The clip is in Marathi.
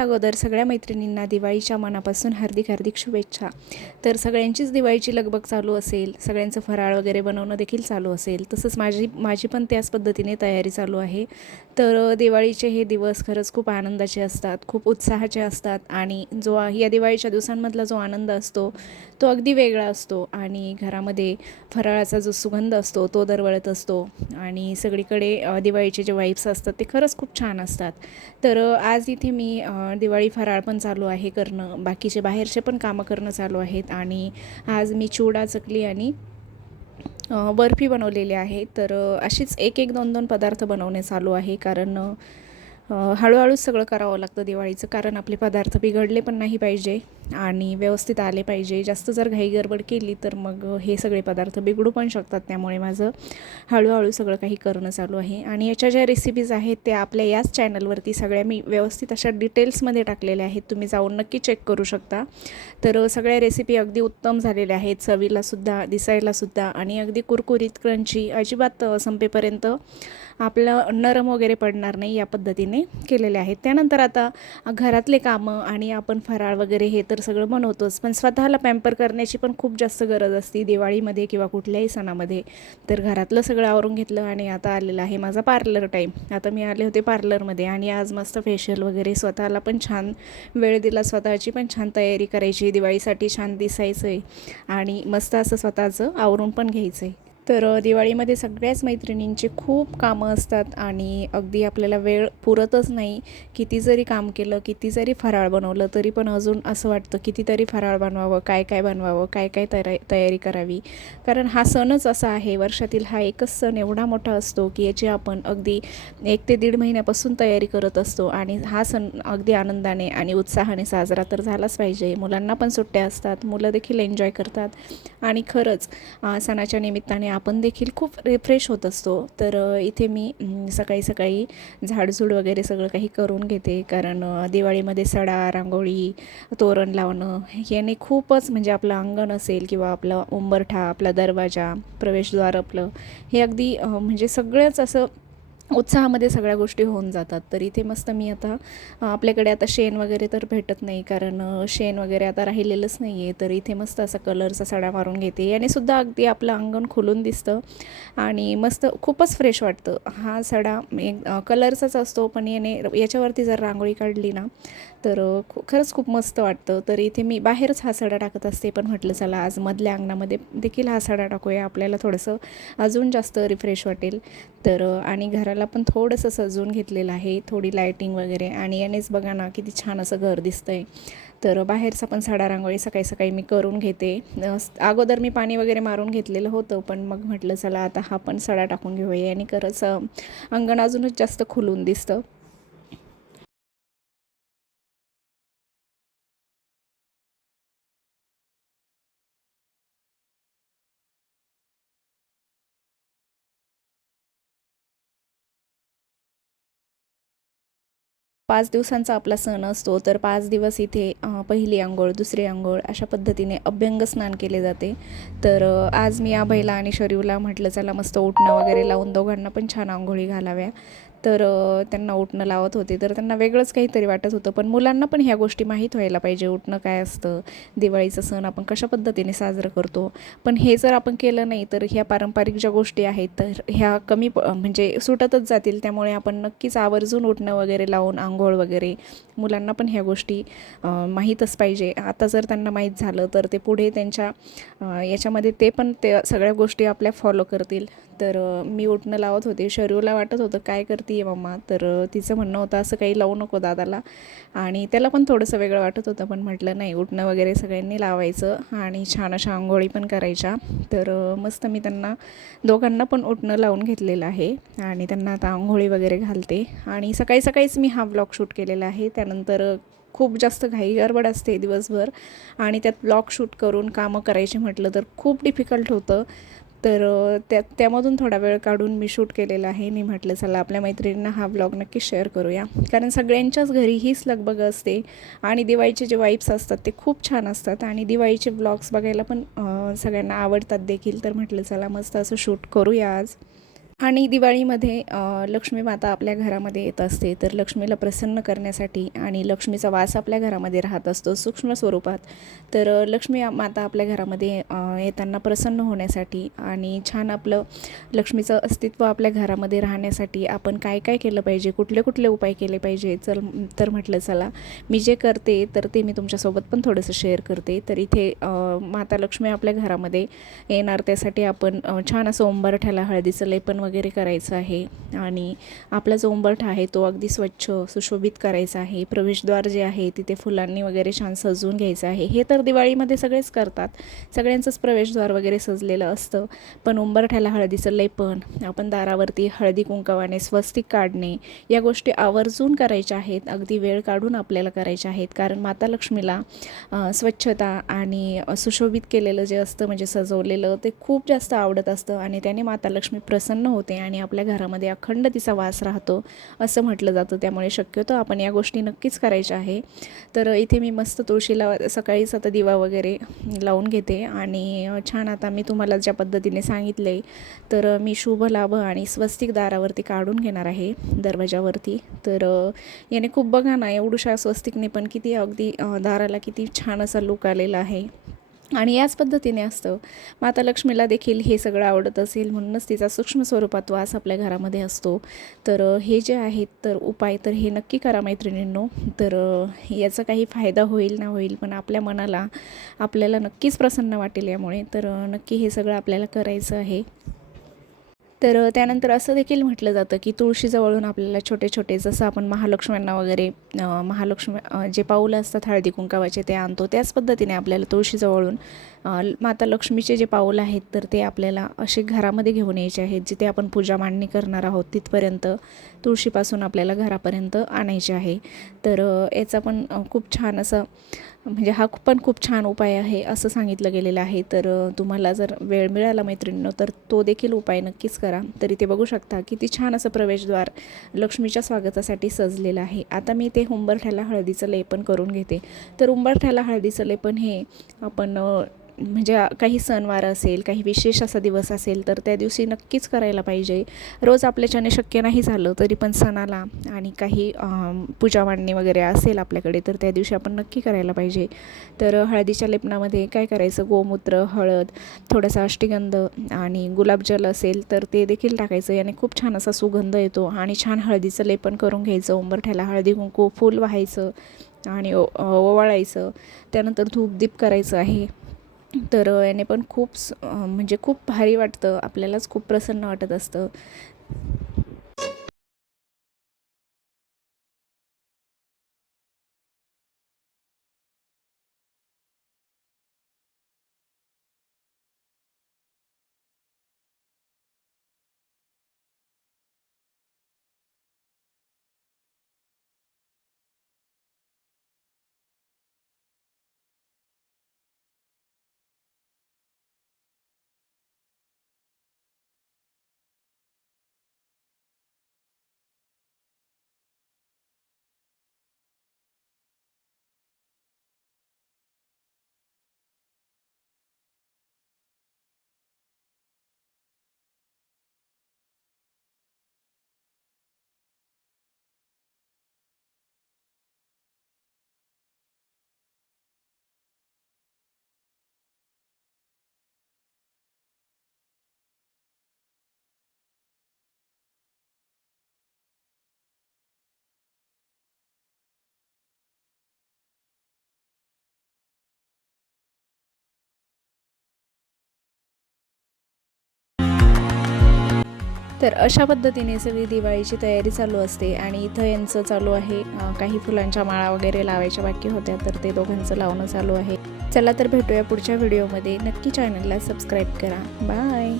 अगोदर सगळ्या मैत्रिणींना दिवाळीच्या मनापासून हार्दिक हार्दिक शुभेच्छा. तर सगळ्यांचीच दिवाळीची लगबग चालू असेल सगळ्यांचं फराळ वगैरे बनवणं देखील चालू असेल तसंच माझी माझी पण त्याच पद्धतीने तयारी चालू आहे. तर दिवाळीचे हे दिवस खरंच खूप आनंदाचे असतात खूप उत्साहाचे असतात आणि जो या दिवाळीच्या दिवसांमधला जो आनंद असतो तो अगदी वेगळा असतो आणि घरामध्ये फराळाचा जो सुगंध असतो तो दरवळत असतो आणि सगळीकडे दिवाळीचे जे वाईब्स असतात ते खरंच खूप छान असतात. तर आज इथे मी दिवाळी फराळ पण चालू आहे करणं बाकीचे बाहेरचे पण कामं करणं चालू आहेत आणि आज मी चिवडा चकली आणि बर्फी बनवलेली आहे. तर अशीच एक एक दोन दोन पदार्थ बनवणे चालू आहे कारण हळूहळू हळूहळूच सगळं करावं लागतं दिवाळीचं कारण आपले पदार्थ बिघडले पण नाही पाहिजे. आणि व्यवस्थित आले पाहिजे. जास्त जर घाई गडबड केली तर मग हे सगळे पदार्थ बिघडू पण शकतात. त्यामुळे माझं हळूहळू सगळं काही करणं चालू आहे. आणि याच्या ज्या रेसिपीज आहेत त्या आपल्या याच चॅनलवरती सगळ्या मी व्यवस्थित अशा डिटेल्समध्ये टाकलेल्या आहेत. तुम्ही जाऊन नक्की चेक करू शकता. तर सगळ्या रेसिपी अगदी उत्तम झालेल्या आहेत. चवीलासुद्धा दिसायलासुद्धा आणि अगदी कुरकुरीत क्रंची अजिबात संपेपर्यंत आपलं नरम वगैरे पडणार नाही या पद्धतीने केलेले आहेत. त्यानंतर आता घरातले कामं आणि आपण फराळ वगैरे हे तर सगळं बनवतोच. पण स्वतःला पॅम्पर करण्याची पण खूप जास्त गरज असते. दिवाळीमध्ये किंवा कुठल्याही सणामध्ये. तर घरातलं सगळं आवरून घेतलं आणि आता आलेलं आहे माझा पार्लर टाईम आता मी आले होते पार्लरमध्ये आणि आज मस्त फेशियल वगैरे स्वतःला पण छान वेळ दिला. स्वतःची पण छान तयारी करायची. दिवाळीसाठी छान दिसायचं आहे आणि मस्त असं स्वतःचं आवरून पण घ्यायचं आहे तर दिवाळीमध्ये सगळ्याच मैत्रिणींची खूप कामं असतात आणि अगदी आपल्याला वेळ पुरतच नाही. किती जरी काम केलं किती जरी फराळ बनवलं तरी पण अजून असं वाटतं कितीतरी फराळ बनवावं काय काय बनवावं काय काय तयारी तयारी करावी. कारण हा सणच असा आहे वर्षातील हा एकच सण एवढा मोठा असतो की याची आपण अगदी एक ते दीड महिन्यापासून तयारी करत असतो आणि हा सण अगदी आनंदाने आणि उत्साहाने साजरा तर झालाच पाहिजे. मुलांना पण सुट्ट्या असतात मुलं देखील एन्जॉय करतात आणि खरंच सणाच्या निमित्ताने आपण देखील खूप रिफ्रेश होत असतो. तर इथे मी सकाळी सकाळी झाडझूड वगैरे सगळं काही करून घेते. कारण दिवाळीमध्ये सडा रांगोळी तोरण लावणं याने खूपच म्हणजे आपलं अंगण असेल किंवा आपला उंबरठा आपला दरवाजा प्रवेशद्वार आपलं हे अगदी म्हणजे सगळंच असं उत्साहामध्ये सगळ्या गोष्टी होऊन जातात. तर इथे मस्त मी आता आपल्याकडे आता शेण वगैरे तर भेटत नाही कारण शेण वगैरे आता राहिलेलंच नाही आहे तर इथे मस्त असा कलरचा सडा मारून घेते. याने सुद्धा अगदी आपलं अंगण खुलून दिसतं आणि मस्त खूपच फ्रेश वाटतं. हा सडा एक कलरचाच असतो पण याने याच्यावरती जर रांगोळी काढली ना तर खू खरंच खूप मस्त वाटतं. तर इथे मी बाहेरच हा सडा टाकत असते. पण म्हटलं चला आज मधल्या अंगणामध्ये देखील हा सडा टाकूया. आपल्याला थोडंसं अजून जास्त रिफ्रेश वाटेल. तर आणि घराला पण थोडंसं सजवून घेतलेलं आहे. थोडी लायटिंग वगैरे. आणि यानेच बघा ना किती छान असं घर दिसतं आहे तर बाहेरचा पण सडा रांगोळी सकाळी सकाळी मी करून घेते. अगोदर मी पाणी वगैरे मारून घेतलेलं होतं. पण मग म्हटलं चला आता हा पण सडा टाकून घेऊया. आणि खरंच अंगण अजूनच जास्त खुलून दिसतं. पाच दिवसांचा आपला सण असतो तर पाच दिवस इथे पहिली आंघोळ दुसरी आंघोळ अशा पद्धतीने अभ्यंग स्नान केले जाते. तर आज मी आभईला आणि शरीवला म्हटलं चला मस्त उठणं वगैरे लावून दोघांना पण छान आंघोळी घालाव्या. तर त्यांना उठणं लावत होते. तर त्यांना वेगळंच काहीतरी वाटत होतं. पण मुलांना पण ह्या गोष्टी माहीत व्हायला पाहिजे. उठणं काय असतं? दिवाळीचं सण आपण कशा पद्धतीने साजरं करतो? पण हे जर आपण केलं नाही तर ह्या पारंपरिक ज्या गोष्टी आहेत तर ह्या कमी प म्हणजे सुटतच जातील. त्यामुळे आपण नक्कीच आवर्जून उठणं वगैरे लावून आंघोळ वगैरे मुलांना पण ह्या गोष्टी माहीतच पाहिजे. आता जर त्यांना माहीत झालं तर ते पुढे त्यांच्या याच्यामध्ये ते पण ते सगळ्या गोष्टी आपल्या फॉलो करतील. तर मी उठणं लावत होते. शरीरला वाटत होतं काय करते मम्मा तर तिचं म्हणणं होतं असं काही लावू नको दादाला. आणि त्याला पण थोडंसं वेगळं वाटत होतं पण म्हटलं नाही उठणं वगैरे सगळ्यांनी लावायचं आणि छान अशा आंघोळी पण करायच्या. तर मस्त मी त्यांना दोघांना पण उठणं लावून घेतलेलं आहे आणि त्यांना आता आंघोळी वगैरे घालते. आणि सकाळी सकाळीच मी हा ब्लॉग शूट केलेला आहे. त्यानंतर खूप जास्त घाई गडबड असते दिवसभर आणि त्यात ब्लॉग शूट करून कामं करायची म्हटलं तर खूप डिफिकल्ट होतं. तर त्या त्यामधून थोडा वेळ काढून मी शूट केलेला आहे. मी म्हटलं चला आपल्या मैत्रिणींना हा ब्लॉग नक्की शेअर करूया. कारण सगळ्यांच्याच घरी हीच लगबग असते. आणि दिवाळीचे जे वाईब्स असतात ते खूप छान असतात. आणि दिवाळीचे ब्लॉग्स बघायला पण सगळ्यांना आवडतात देखील. तर म्हटलं चला मस्त असं शूट करूया आज. आणि दिवाळीमध्ये लक्ष्मी माता आपल्या घरामध्ये येत असते तर लक्ष्मीला प्रसन्न करण्यासाठी आणि लक्ष्मीचा वास आपल्या घरामध्ये राहत असतो सूक्ष्म स्वरूपात. तर लक्ष्मी माता आपल्या घरामध्ये येताना प्रसन्न होण्यासाठी आणि छान आपलं लक्ष्मीचं अस्तित्व आपल्या घरामध्ये राहण्यासाठी आपण काय काय केलं पाहिजे कुठले कुठले उपाय केले पाहिजे चल तर म्हटलं चला मी जे करते तर ते मी तुमच्यासोबत पण थोडंसं शेअर करते. तर इथे माता लक्ष्मी आपल्या घरामध्ये येणार त्यासाठी आपण छान असं उंबरठ्याला हळदीचं लेपन वगैरे करायचं आहे आणि आपला जो उंबरठा आहे तो अगदी स्वच्छ सुशोभित करायचा आहे. प्रवेशद्वार जे आहे तिथे फुलांनी वगैरे छान सजवून घ्यायचं आहे. हे तर दिवाळीमध्ये सगळेच करतात. सगळ्यांचंच प्रवेशद्वार वगैरे सजलेलं असतं. पण उंबरठ्याला हळदीचं लेपन आपण दारावरती हळदी कुंकवाने स्वस्तिक काढणे या गोष्टी आवर्जून करायच्या आहेत. अगदी वेळ काढून आपल्याला करायच्या आहेत. कारण माता लक्ष्मीला स्वच्छता आणि सुशोभित केलेलं जे असतं म्हणजे सजवलेलं ते खूप जास्त आवडत असतं आणि त्याने माता लक्ष्मी प्रसन्न होते होते आणि आपल्या घरामध्ये अखंड तिचा वास राहतो असं म्हटलं जातं. त्यामुळे शक्यतो आपण या गोष्टी नक्कीच करायच्या आहे. तर इथे मी मस्त तुळशीला सकाळीच आता दिवा वगैरे लावून घेते आणि छान आता मी तुम्हाला ज्या पद्धतीने सांगितलं आहे तर मी शुभ लाभ आणि स्वस्तिक दारावरती काढून घेणार आहे दरवाजावरती. तर याने खूप बघा ना एवढूशा स्वस्तिकने पण किती अगदी दाराला किती छान असा लुक आलेला आहे. आणि याच पद्धतीने असतं. माता लक्ष्मीला देखील हे सगळं आवडत असेल म्हणूनच तिचा सूक्ष्म स्वरूपात वास आपल्या घरामध्ये असतो. तर हे जे आहेत तर उपाय तर हे नक्की करा मैत्रिणींनो. तर याचा काही फायदा होईल ना होईल पण आपल्या मनाला आपल्याला नक्कीच प्रसन्न वाटेल यामुळे. तर नक्की हे सगळं आपल्याला करायचं आहे. तर त्यानंतर असं देखील म्हटलं जातं की तुळशीजवळून आपल्याला छोटे छोटे जसं आपण महालक्ष्म्यांना वगैरे महालक्ष्मी जे पाऊलं असतात हळदी कुंकावाचे ते आणतो. त्याच पद्धतीने आपल्याला तुळशीजवळून माता लक्ष्मीचे जे पाऊल आहेत तर ते आपल्याला असे घरामध्ये घेऊन यायचे आहेत जिथे आपण पूजा मांडणी करणार आहोत तिथपर्यंत तुळशीपासून आपल्याला घरापर्यंत आणायचे आहे. तर याचा पण खूप छान असं म्हणजे हा पण खूप छान उपाय आहे असं सांगितलं गेलेलं आहे. तर तुम्हाला जर वेळ मिळाला मैत्रिणींनो तर तो देखील उपाय नक्कीच करा. तरी ते बघू शकता किती छान असं प्रवेशद्वार लक्ष्मीच्या स्वागतासाठी सजलेलं आहे. आता मी ते उंबरठ्याला हळदीचं लेपन करून घेते. तर उंबरठ्याला हळदीचं लेपन हे आपण म्हणजे काही सणवार असेल काही विशेष असा दिवस असेल तर त्या दिवशी नक्कीच करायला पाहिजे. रोज आपल्याच्याने शक्य नाही झालं तरी पण सणाला आणि काही पूजा मांडणी वगैरे असेल आपल्याकडे तर त्या दिवशी आपण नक्की करायला पाहिजे. तर हळदीच्या लेपनामध्ये काय करायचं? गोमूत्र हळद थोडासा अष्टगंध आणि गुलाबजल असेल तर ते देखील टाकायचं. याने खूप छान असा सुगंध येतो आणि छान हळदीचं लेपन करून घ्यायचं. उंबरठ्याला हळदी कुंकू फूल व्हायचं आणि ओ- ओवाळायचं. त्यानंतर धूपदीप करायचं आहे. तर याने पण खूप स- म्हणजे खूप भारी वाटतं. आपल्यालाच खूप प्रसन्न वाटत असतं. तर अशा पद्धतीने सगळी दिवाळीची तयारी चालू असते आणि इथं यांचं चालू आहे. काही फुलांच्या माळा वगैरे लावायच्या बाकी होत्या तर ते दोघांचं लावणं चालू आहे. चला तर भेटूया पुढच्या व्हिडिओमध्ये. नक्की चॅनलला सबस्क्राईब करा. बाय